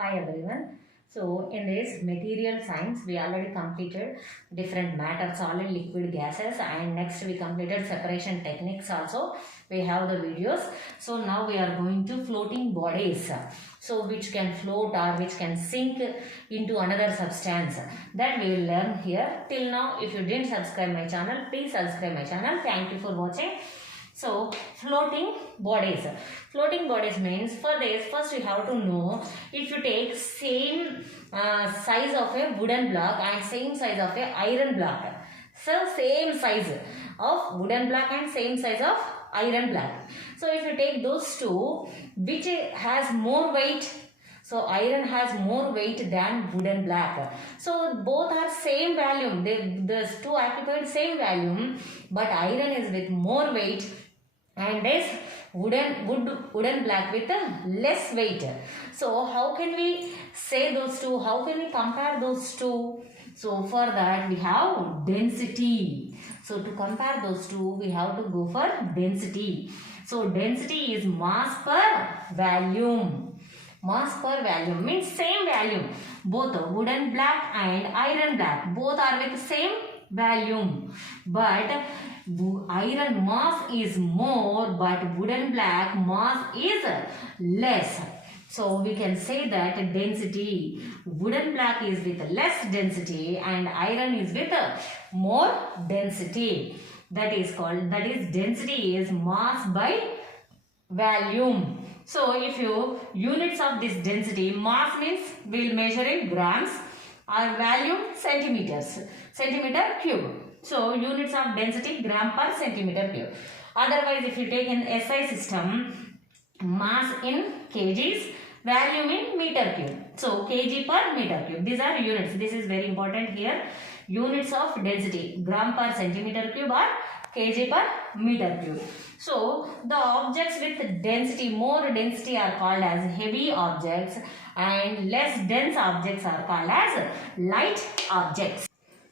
Hi everyone. So in this material science we already completed different matter, solid, liquid, gases, and next we completed separation techniques also. We have the videos. So now we are going to floating bodies. So which can float or which can sink into another substance. That we will learn here. Till now if you didn't subscribe my channel, please subscribe my channel. Thank you for watching. So floating bodies. Floating bodies means for this first you have to know if you take same size of a wooden block and same size of a iron block. So same size of wooden block and same size of iron block. So if you take those two, which has more weight? So iron has more weight than wooden block. So both are same volume. The two occupied same volume, but iron is with more weight and this wooden block with less weight. So how can we say those two? How can we compare those two? So for that we have density. So to compare those two we have to go for density. So density is mass per volume. Mass per volume means same volume. Both wooden block and iron block both are with same volume, but iron mass is more but wooden block mass is less. So we can say that density, wooden block is with less density and iron is with more density. That is density is mass by volume. So if you units of this density, mass means we will measure in grams, or volume centimeters, centimeter cube. So units of density gram per centimeter cube. Otherwise if you take an SI system, mass in kgs, volume in meter cube. So kg per meter cube. These are units. This is very important here. Units of density gram per centimeter cube or kg per meter cube. So the objects with density, more density are called as heavy objects and less dense objects are called as light objects.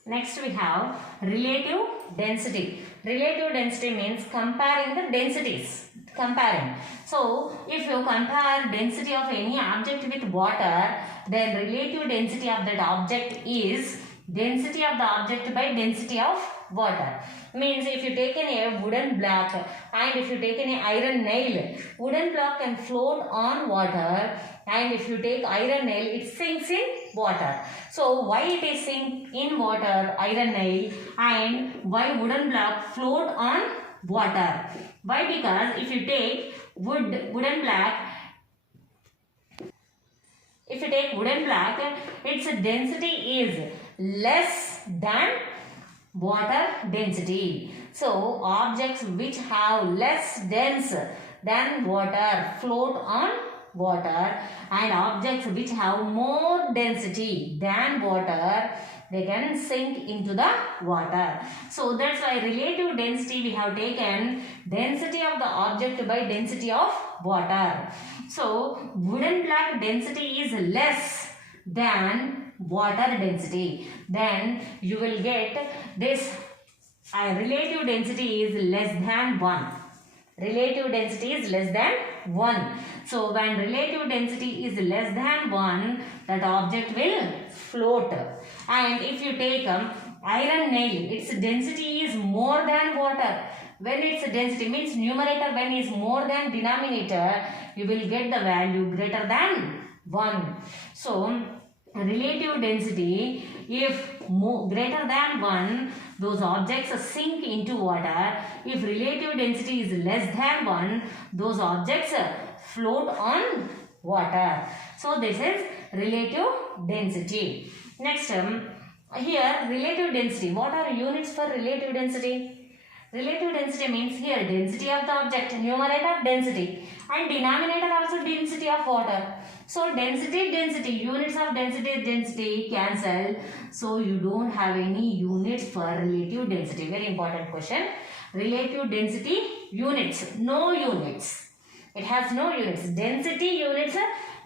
Next we have relative density. Relative density means comparing the densities. Comparing. So if you compare density of any object with water, then relative density of that object is density of the object by density of water. Means if you take a wooden block and if you take an iron nail, wooden block can float on water, and if you take iron nail it sinks in water. So why it is sink in water, iron nail, and why wooden block float on water? Why? Because if you take wooden block, its density is less than water density. So objects which have less dense than water float on water, and objects which have more density than water, they can sink into the water. So that's why relative density we have taken density of the object by density of water. So wooden block density is less than water density. Then you will get this relative density is less than 1. Relative density is less than 1. So when relative density is less than 1, that object will float. And if you take iron nail, its density is more than water. When its density means numerator when is more than denominator, you will get the value greater than 1. So relative density, if greater than 1, those objects sink into water. If relative density is less than 1, those objects float on water. So this is relative density. Next, here relative density. What are units for relative density? Relative density means here density of the object, numerator density, and denominator also density of water. So density, units of density cancel. So you don't have any units for relative density. Very important question. Relative density units, no units. It has no units. Density units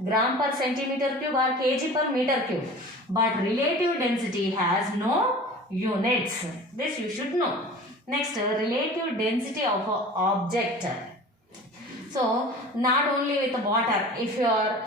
gram per centimeter cube or kg per meter cube. But relative density has no units. This you should know. Next, relative density of an object. So not only with water, if you are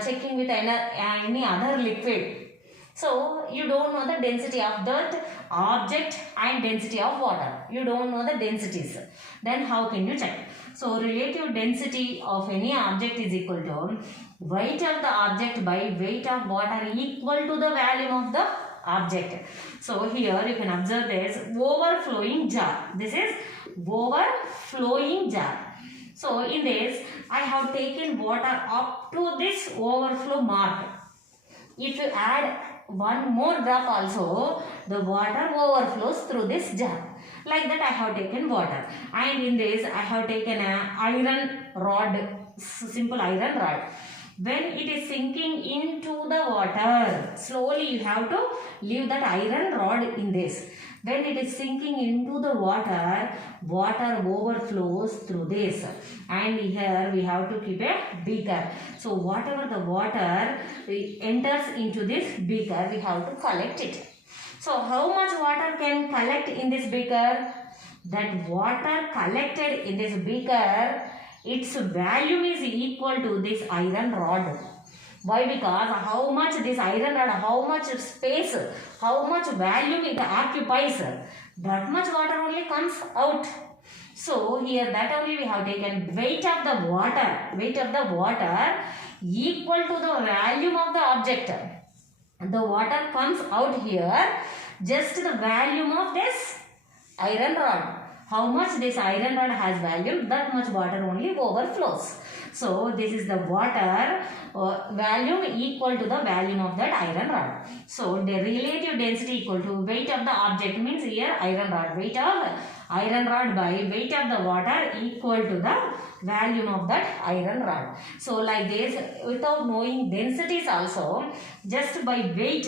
checking with any other liquid, so you don't know the density of that object and density of water. You don't know the densities. Then how can you check? So relative density of any object is equal to weight of the object by weight of water equal to the volume of the object. So here you can observe this overflowing jar. This is overflowing jar. So in this I have taken water up to this overflow mark. If you add one more drop also, the water overflows through this jar. Like that I have taken water, and in this I have taken an iron rod, simple iron rod. When it is sinking into the water, slowly you have to leave that iron rod in this. When it is sinking into the water, water overflows through this, and here we have to keep a beaker. So whatever the water enters into this beaker, we have to collect it. So how much water can collect in this beaker? That water collected in this beaker, its volume is equal to this iron rod. Why? Because how much this iron rod, how much space, how much volume it occupies, that much water only comes out. So here that only we have taken weight of the water equal to the volume of the object. The water comes out here, just the volume of this iron rod. How much this iron rod has volume, that much water only overflows. So this is the water volume equal to the volume of that iron rod. So the relative density equal to weight of the object, means here iron rod. Weight of iron rod by weight of the water equal to the volume of that iron rod. So like this, without knowing densities also, just by weight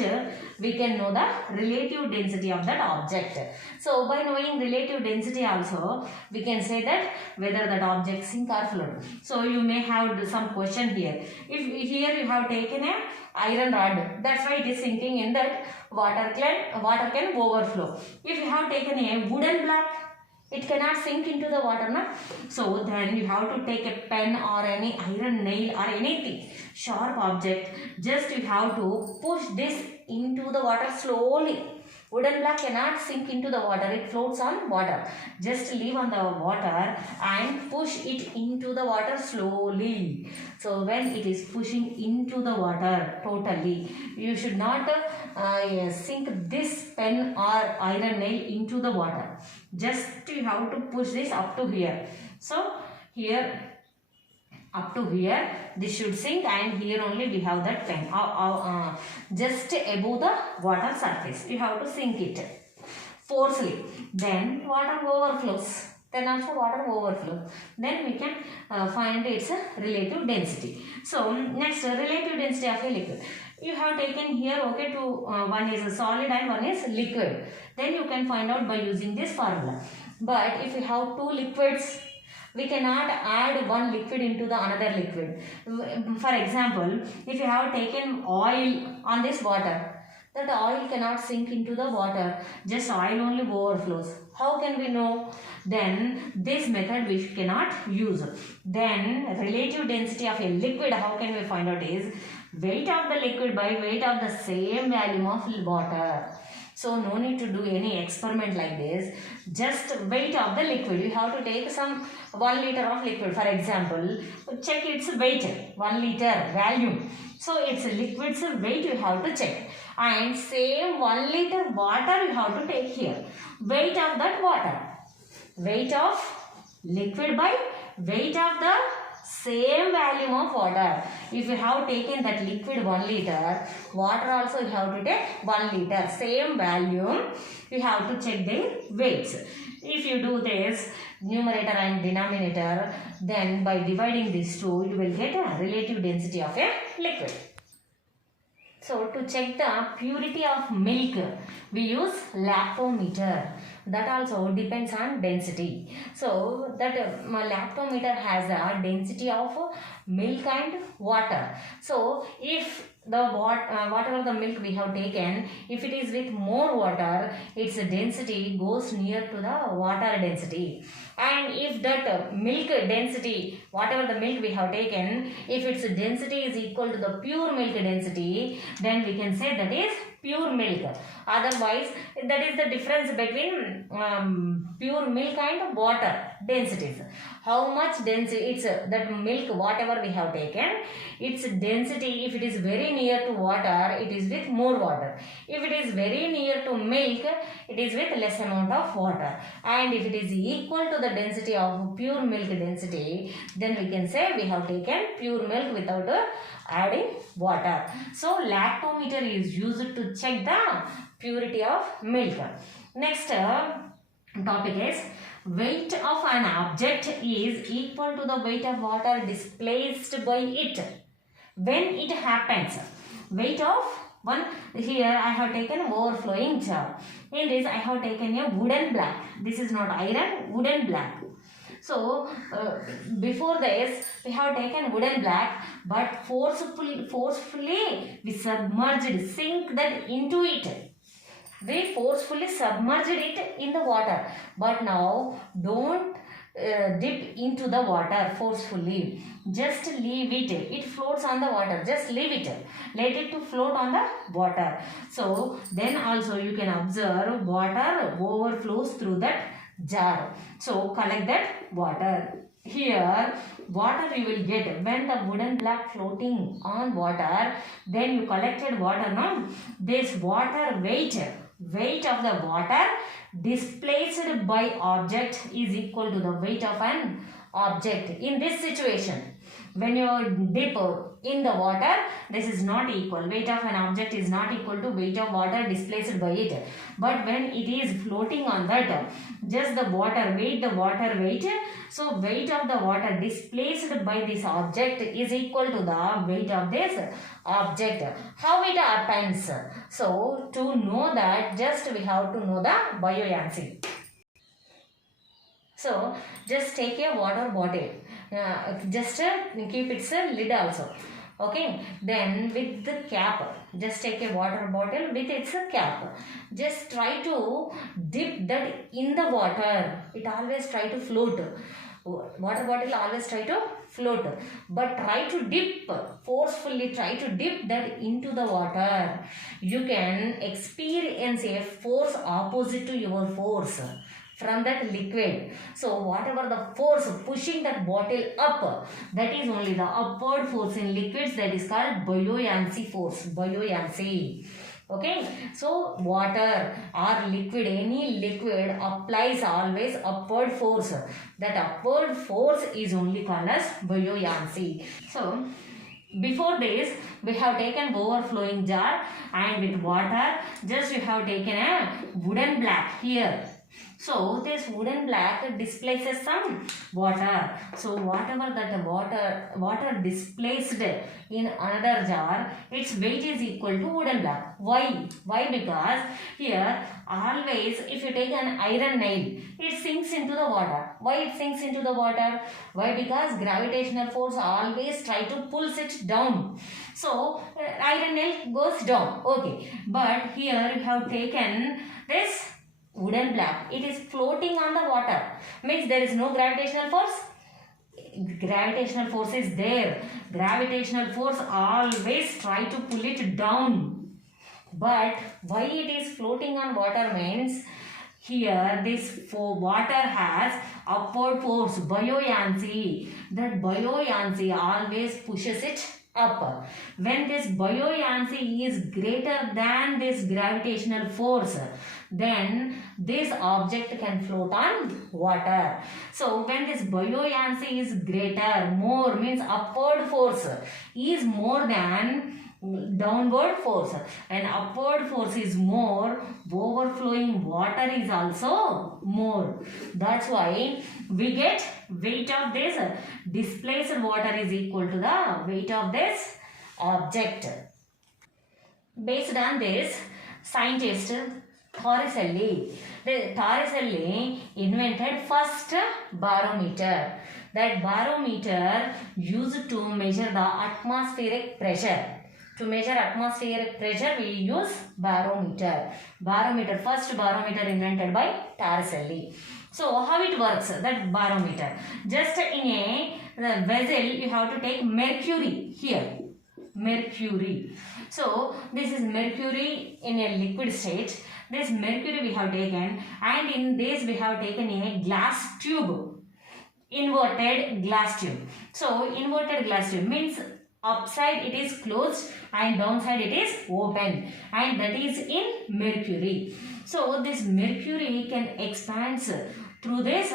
we can know the relative density of that object. So by knowing relative density also, we can say that whether that object sink or float. So you may have some question here. If here you have taken a iron rod, that's why it is sinking in that water can overflow. If you have taken a wooden block, it cannot sink into the water, na? So then you have to take a pen or any iron nail or anything, sharp object, just you have to push this into the water slowly. Wooden block cannot sink into the water, it floats on water. Just leave on the water and push it into the water slowly. So when it is pushing into the water totally, you should not sink this pen or iron nail into the water. Just you have to push this up to here. So here up to here this should sink, and here only we have that pen just above the water surface. You have to sink it forcefully. Then water overflows. Then also water overflows. Then we can find its relative density. So next, relative density of a liquid. You have taken here, okay, one is a solid and one is liquid. Then you can find out by using this formula. But if you have two liquids, we cannot add one liquid into the another liquid. For example, if you have taken oil on this water, that oil cannot sink into the water, just oil only overflows. How can we know? Then this method we cannot use. Then relative density of a liquid, how can we find out, is weight of the liquid by weight of the same volume of water. So no need to do any experiment like this. Just weight of the liquid. You have to take some 1 liter of liquid. For example, check its weight, 1 liter volume. So its liquid's weight you have to check. And same 1 liter water you have to take here. Weight of that water. Weight of liquid by weight of the same volume of water. If you have taken that liquid 1 liter, water also you have to take 1 liter, same volume. You have to check their weights. If you do this numerator and denominator, then by dividing these two, you will get a relative density of a liquid. So to check the purity of milk, we use lactometer. That also depends on density. So that lactometer has a density of milk and water. So if whatever the milk we have taken, if it is with more water, its density goes near to the water density. And if that milk density, whatever the milk we have taken, if its density is equal to the pure milk density, then we can say that is pure milk. Otherwise, that is the difference between pure milk and water densities. How much density it's that milk, whatever we have taken, its density, if it is very near to water, it is with more water. If it is very near to milk, it is with less amount of water. And if it is equal to the density of pure milk density, then we can say we have taken pure milk without adding water. So lactometer is used to check the purity of milk. Next topic is weight of an object is equal to the weight of water displaced by it. When it happens, weight of one, here I have taken overflowing jar. In this I have taken a wooden block. This is not iron, wooden block. So before this we have taken wooden block, but forcefully we submerged, sink that into it. We forcefully submerged it in the water, but now don't dip into the water forcefully. Just leave it. It floats on the water. Just leave it. Let it to float on the water. So then also you can observe water overflows through that jar. So collect that water. Here water you will get when the wooden block floating on water, then you collected water. No, this water weight of the water displaced by object is equal to the weight of an object. In this situation, when you dip in the water, this is not equal. Weight of an object is not equal to weight of water displaced by it. But when it is floating on that, just the water weight. So weight of the water displaced by this object is equal to the weight of this object. How it happens? So to know that, just we have to know the buoyancy. So just take a water bottle. Just keep its lid also. Okay, then with the cap, just take a water bottle with its cap. Just try to dip that in the water. It always try to float. Water bottle always try to float, but try to dip, forcefully try to dip that into the water. You can experience a force opposite to your force from that liquid. So whatever the force pushing that bottle up, that is only the upward force in liquids, that is called buoyancy force. Buoyancy. Okay, so water or liquid, any liquid applies always upward force. That upward force is only called as buoyancy. So before this we have taken overflowing jar, and with water just we have taken a wooden block here. So this wooden block displaces some water. So whatever that water displaced in another jar, its weight is equal to wooden block. Why? Because here always if you take an iron nail, it sinks into the water. Why it sinks into the water? Why? Because gravitational force always try to pulls it down. So iron nail goes down. Okay, but here you have taken this wooden block. It is floating on the water. Means there is no gravitational force. Gravitational force is there. Gravitational force always try to pull it down. But why it is floating on water means here this water has upward force, buoyancy. That buoyancy always pushes it up. When this buoyancy is greater than this gravitational force, then this object can float on water. So when this buoyancy is greater, more means upward force is more than downward force, and upward force is more, overflowing water is also more. That's why we get weight of this displaced water is equal to the weight of this object. Based on this, scientist Torricelli invented first barometer. That barometer used to measure the atmospheric pressure. To measure atmospheric pressure, we use barometer. Barometer, first barometer invented by Torricelli. So how it works, that barometer? Just in a vessel, you have to take mercury here. Mercury. So this is mercury in a liquid state. This mercury we have taken, and in this we have taken a glass tube. Inverted glass tube. So inverted glass tube means upside it is closed and downside it is open, and that is in mercury. So this mercury can expand through this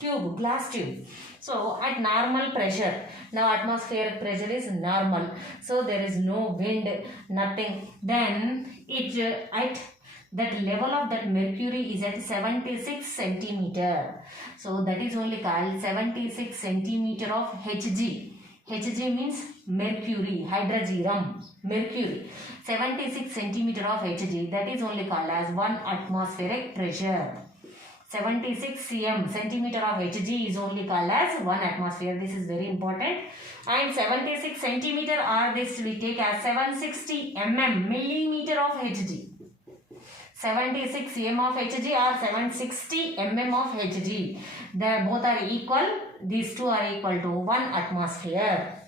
tube, glass tube. So at normal pressure, now atmospheric pressure is normal, so there is no wind, nothing, then it at that level of that mercury is at 76 centimeter. So that is only called 76 centimeter of Hg. Hg means mercury, hydrogen, mercury. 76 centimeter of Hg, that is only called as 1 atmospheric pressure. 76 centimeter of Hg is only called as 1 atmosphere. This is very important. And 76 centimeter, or this we take as 760 millimeter of Hg. 76 cm of Hg or 760 of Hg. They both are equal. These two are equal to 1 atmosphere.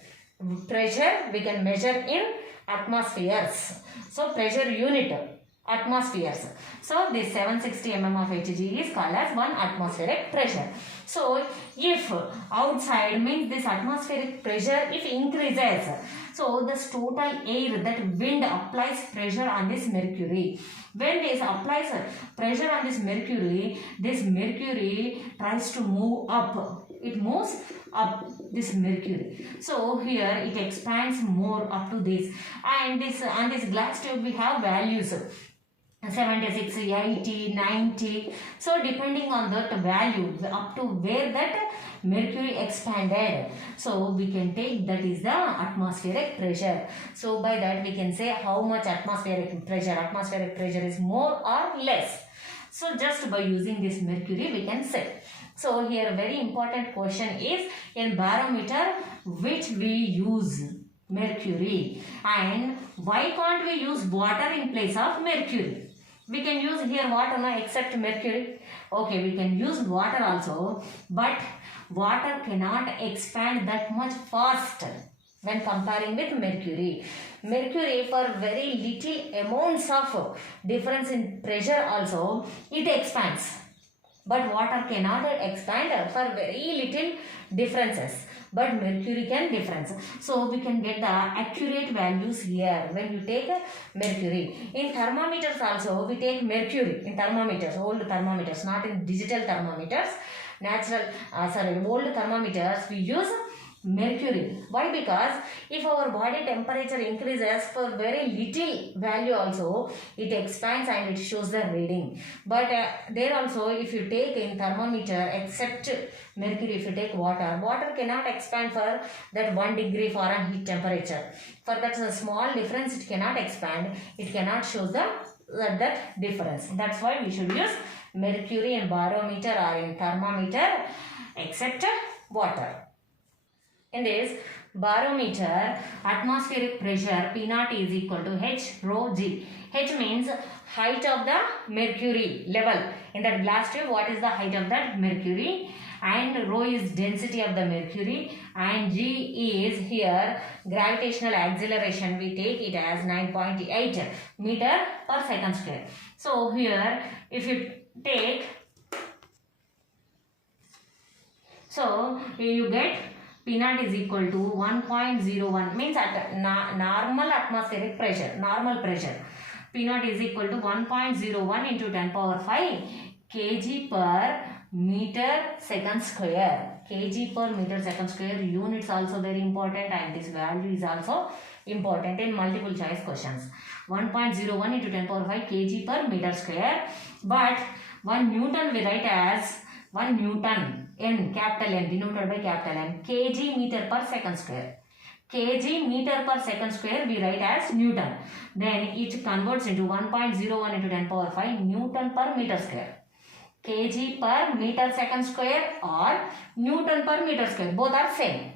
Pressure we can measure in atmospheres. So pressure unit, atmospheres. So this 760 of Hg is called as 1 atmospheric pressure. So if outside means this atmospheric pressure if increases, so this total air, that wind applies pressure on this mercury. When this applies pressure on this mercury tries to move up. It moves up, this mercury. So here it expands more up to this. And this on this glass tube we have values. 76, 80, 90. So depending on that value, up to where that mercury expanded, so we can take that is the atmospheric pressure. So by that we can say how much atmospheric pressure is more or less. So just by using this mercury we can say. So here very important question is, in barometer which we use mercury, and why can't we use water in place of mercury? We can use here water, no, except mercury. Okay, we can use water also, but water cannot expand that much fast when comparing with mercury. Mercury, for very little amounts of difference in pressure also, it expands. But water cannot expand for very little differences. But mercury can difference. So we can get the accurate values here when you take mercury. In thermometers also we take mercury. In thermometers, old thermometers, not in digital thermometers. Old thermometers we use mercury. Why? Because if our body temperature increases for very little value also, it expands and it shows the reading. But there also, if you take in thermometer except mercury, if you take water cannot expand for that 1 degree Fahrenheit temperature. For that small difference it cannot expand, it cannot show that difference. That's why we should use mercury in barometer or in thermometer except water. In this barometer, atmospheric pressure P0 is equal to H rho G. H means height of the mercury level. In that glass tube, what is the height of that mercury? And rho is density of the mercury, and G is here gravitational acceleration. We take it as 9.8 meter per second square. So here if you take, so you get P0 is equal to 1.01, means at normal atmospheric pressure, normal pressure. P0 is equal to 1.01 into 10 power 5 kg per meter second square. Kg per meter second square, units also very important, and this value is also important in multiple choice questions. 1.01 into 10 power 5 kg per meter square. But 1 Newton we write as 1 Newton. N, capital N, denoted by capital N, kg meter per second square. Kg meter per second square we write as Newton. Then it converts into 1.01 into 10 power 5 Newton per meter square. Kg per meter second square or Newton per meter square, both are same.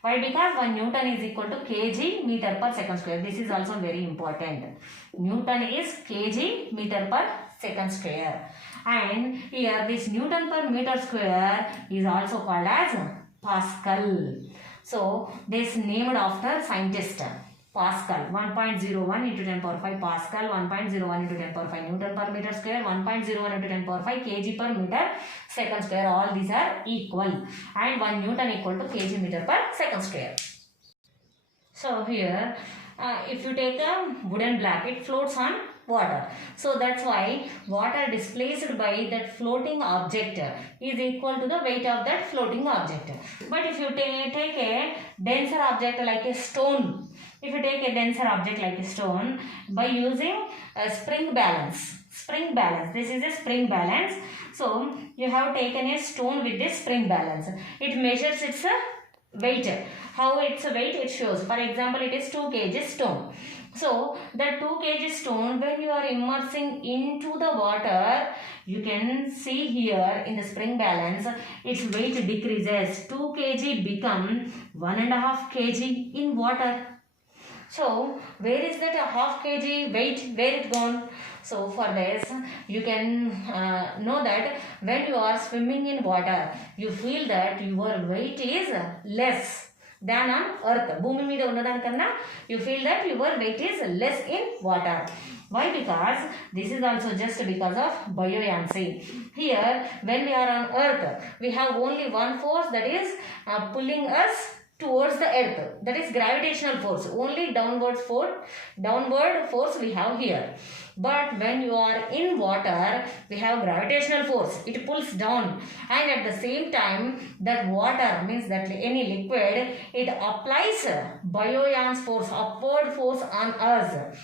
Why? Because 1 Newton is equal to kg meter per second square. This is also very important. Newton is kg meter per second square. And here this Newton per meter square is also called as Pascal. So this named after scientist. Pascal, 1.01 into 10 power 5 Pascal, 1.01 into 10 power 5 Newton per meter square, 1.01 into 10 power 5 kg per meter second square. All these are equal, and 1 Newton equal to kg meter per second square. So here, if you take a wooden block, it floats on water. So that's why water displaced by that floating object is equal to the weight of that floating object. But if you take a denser object like a stone, if you take a denser object like a stone, by using a spring balance, this is a spring balance. So you have taken a stone with this spring balance. It measures its weight. How its weight it shows. For example, it is 2 kg stone. So the 2 kg stone, when you are immersing into the water, you can see here in the spring balance, its weight decreases. 2 kg become 1.5 kg in water. So where is that half kg weight? Where it gone? So for this, you can know that when you are swimming in water, you feel that your weight is less than on earth. Bhumi meeda unnadanikana, you feel that your weight is less in water. Why? Because this is also just because of buoyancy. Here, when we are on earth, we have only one force, that is pulling us towards the earth, that is gravitational force. Only downward force we have here. But when you are in water, we have gravitational force. It pulls down, and at the same time, that water, means that any liquid, it applies buoyant force, upward force on us.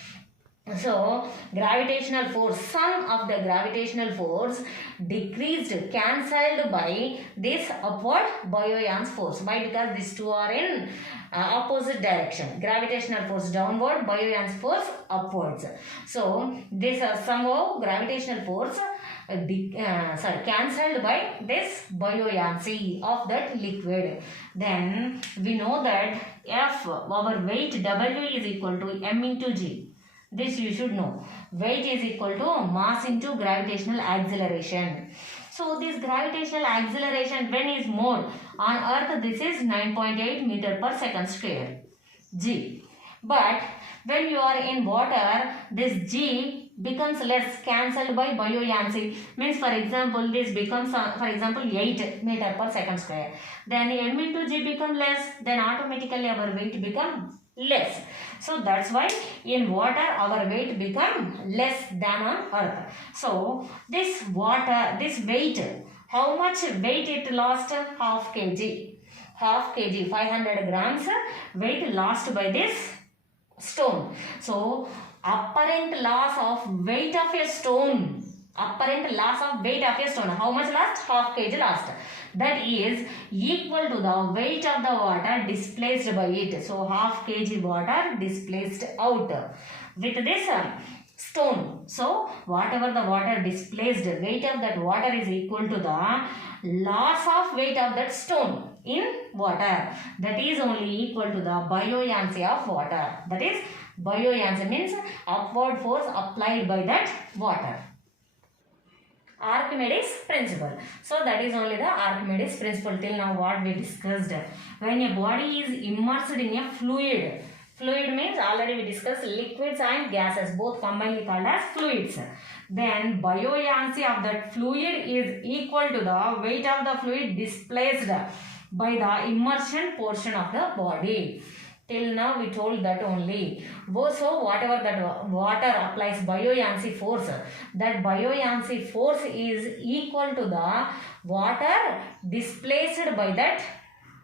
So gravitational force, sum of the gravitational force decreased, cancelled by this upward buoyant force. Why? Because these two are in opposite direction. Gravitational force downward, buoyant force upwards. So this somehow gravitational force cancelled by this buoyancy of that liquid. Then we know that F, our weight W is equal to m into G. This you should know. Weight is equal to mass into gravitational acceleration. So this gravitational acceleration, when is more? On earth, this is 9.8 meter per second square, G. But when you are in water, this G becomes less, cancelled by buoyancy. Means, for example, this becomes, for example, 8 meter per second square. Then m into G become less, then automatically our weight become less. So that's why in water our weight become less than on earth. So this water, this weight, how much weight it lost? Half kg. 500 grams weight lost by this stone. So apparent loss of weight of a stone. Apparent loss of weight of a stone. How much lost? Half kg lost. That is equal to the weight of the water displaced by it. So half kg water displaced out with this stone. So whatever the water displaced, weight of that water is equal to the loss of weight of that stone in water. That is only equal to the buoyancy of water. That is buoyancy means upward force applied by that water. Archimedes principle. So that is only the Archimedes principle. Till now what we discussed. When a body is immersed in a fluid. Fluid means already we discussed liquids and gases, both combined called as fluids. Then buoyancy of that fluid is equal to the weight of the fluid displaced by the immersion portion of the body. Till now we told that only. So whatever that water applies buoyancy force, that buoyancy force is equal to the water displaced by that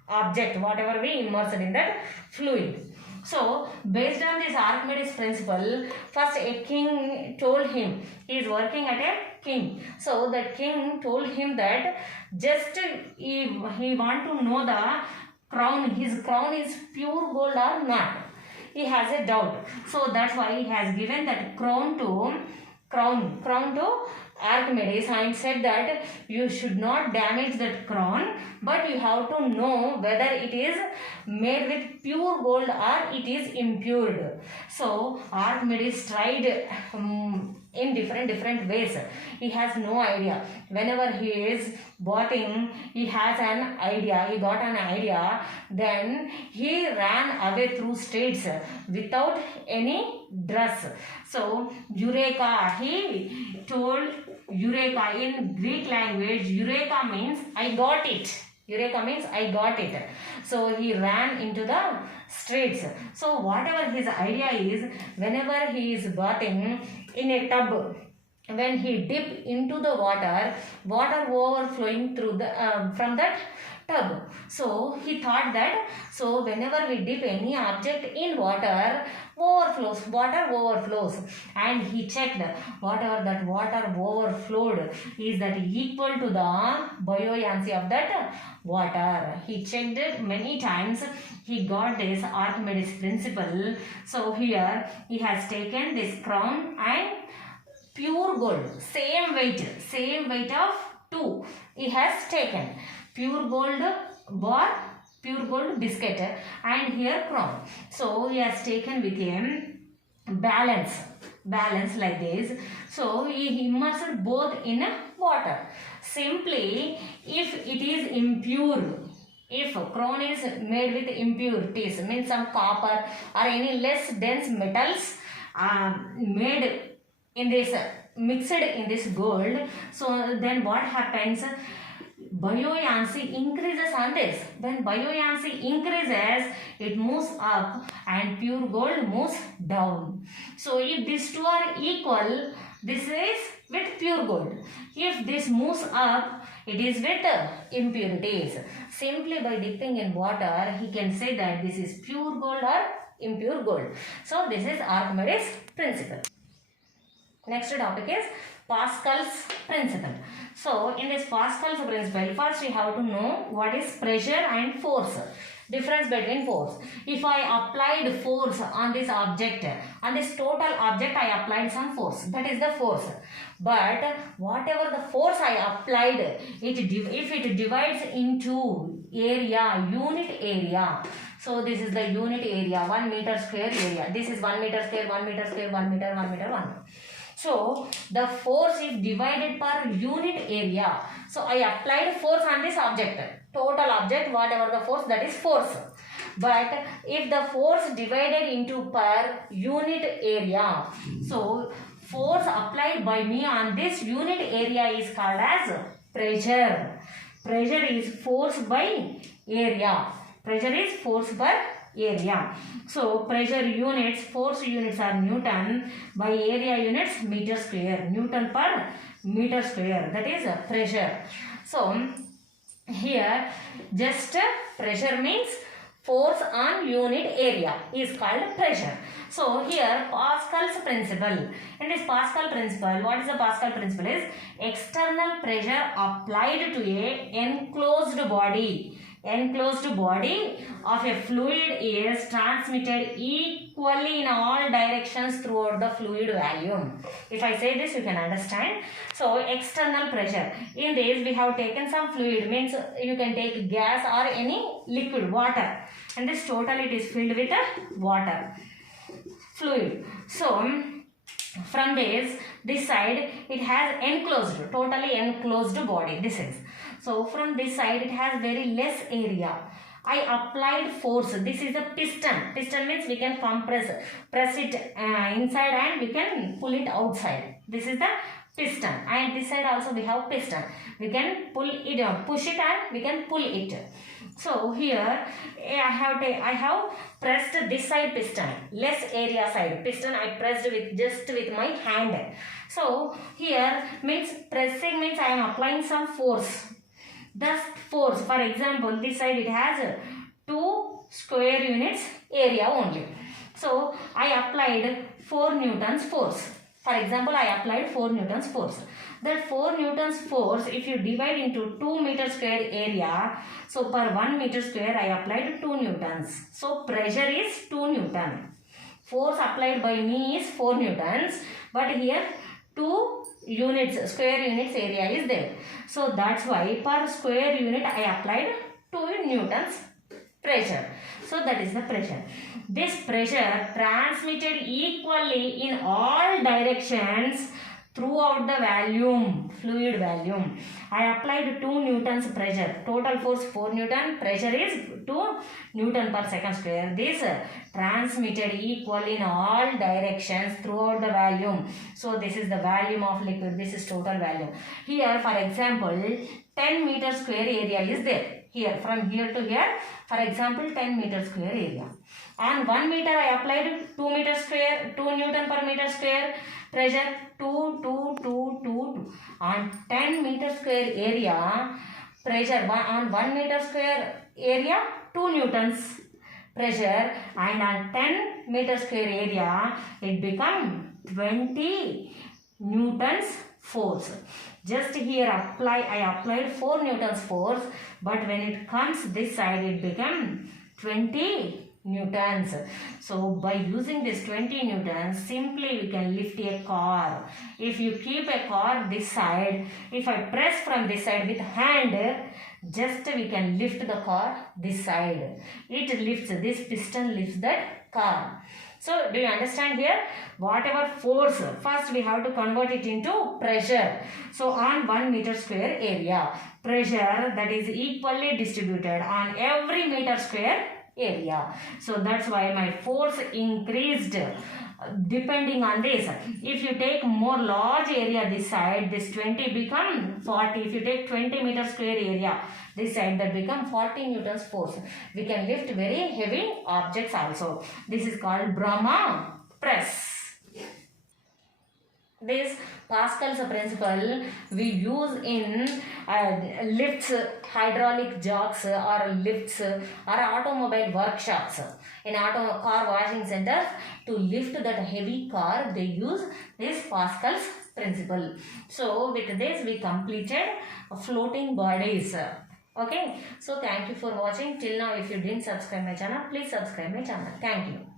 object, whatever we immersed in that fluid. So based on this Archimedes principle, first a king told him, he is working at a king. So that king told him that just he want to know the crown, his crown is pure gold or not. He has a doubt. So that's why he has given that crown to Archimedes and said that you should not damage that crown, but you have to know whether it is made with pure gold or it is impure. So Archimedes tried in different ways. He has no idea. Whenever he is bathing, he has an idea. He got an idea. Then he ran away through streets without any dress. So Eureka, he told Eureka. In Greek language, Eureka means I got it. Eureka means I got it. So he ran into the streets. So whatever his idea is, whenever he is bathing in a tub, when he dipped into the water overflowing through the from that tub. So he thought that, so whenever we dip any object in water overflows, and he checked whatever that water overflowed is that equal to the buoyancy of that water. He checked it many times. He got this Archimedes principle. So here he has taken this crown and pure gold, same weight of 2 he has taken, pure gold bar, pure gold biscuit, and here crown. So he has taken with him balance like this. So he immersed both in water. Simply, if it is impure, if crown is made with impurities, means some copper or any less dense metals made in this mixed in this gold, so then what happens? Buoyancy increases on this. When buoyancy increases, it moves up and pure gold moves down. So if these two are equal, this is with pure gold. If this moves up, it is with impurities. Simply by dipping in water, he can say that this is pure gold or impure gold. So this is Archimedes' principle. Next topic is Pascal's principle. So in this Pascal's principle, first we have to know what is pressure and force. Difference between force. If I applied force on this object, on this total object I applied some force. That is the force. But whatever the force I applied, if it divides into area, unit area. So this is the unit area, 1 meter square area. This is 1 meter square, 1 meter square, 1 meter, 1 meter, 1. So the force is divided per unit area. So I applied force on this object. Total object, whatever the force, that is force. But if the force divided into per unit area, so force applied by me on this unit area is called as pressure. Pressure is force by area. Pressure is force per area. So pressure units, force units are Newton, by area units meter square. Newton per meter square, that is pressure. So here just pressure means force on unit area is called pressure. So here Pascal's principle. In this Pascal principle, what is the Pascal principle is external pressure applied to a enclosed body. Enclosed body of a fluid is transmitted equally in all directions throughout the fluid volume. If I say this, you can understand. So external pressure. In this we have taken some fluid, means you can take gas or any liquid, water, and this total it is filled with water, fluid. So from this side it has enclosed, totally enclosed body. This is. So from this side it has very less area. I applied force. This is a piston. Piston means we can press it inside and we can pull it outside. This is the piston. And this side also we have piston. We can pull it down, push it and we can pull it. So here I have pressed this side piston, less area side piston I pressed with my hand. So here means pressing means I am applying some force. Thus force, for example, this side it has 2 square units area only. So I applied 4 newtons force. For example, I applied 4 newtons force. That 4 newtons force, if you divide into 2 meter square area, so per 1 meter square I applied 2 newtons. So pressure is 2 newton. Force applied by me is 4 newtons. But here 2 units, square units area is there. So that's why per square unit I applied 2 newtons pressure. So that is the pressure. This pressure transmitted equally in all directions throughout the volume, fluid volume. I applied 2 newtons pressure. Total force 4 newton. Pressure is 2 newton per second square. This transmitted equally in all directions throughout the volume. So this is the volume of liquid. This is total volume. Here, for example, 10 meter square area is there. Here, from here to here, for example, 10 meter square area. On 1 meter, I applied 2 meter square, 2 newton per meter square pressure, 2. On 10 meter square area, pressure on 1 meter square area, 2 newtons pressure, and on 10 meter square area, it become 20 newtons force. Just here I applied 4 newtons force, but when it comes this side, it become 20 newtons. So by using this 20 newtons, simply we can lift a car. If you keep a car this side, if I press from this side with hand, just we can lift the car this side. It lifts, this piston lifts that car. So do you understand here? Whatever force, first we have to convert it into pressure. So on 1 meter square area, pressure that is equally distributed on every meter square area. So that's why my force increased depending on this. If you take more large area this side, this 20 become 40. If you take 20 meter square area this side, that become 40 newtons force. We can lift very heavy objects also. This is called Brahma press. This Pascal's principle we use in lifts, hydraulic jacks or lifts or automobile workshops. In car washing centers, to lift that heavy car, they use this Pascal's principle. So with this we completed floating bodies. Okay. So thank you for watching. Till now, if you didn't subscribe my channel, please subscribe my channel. Thank you.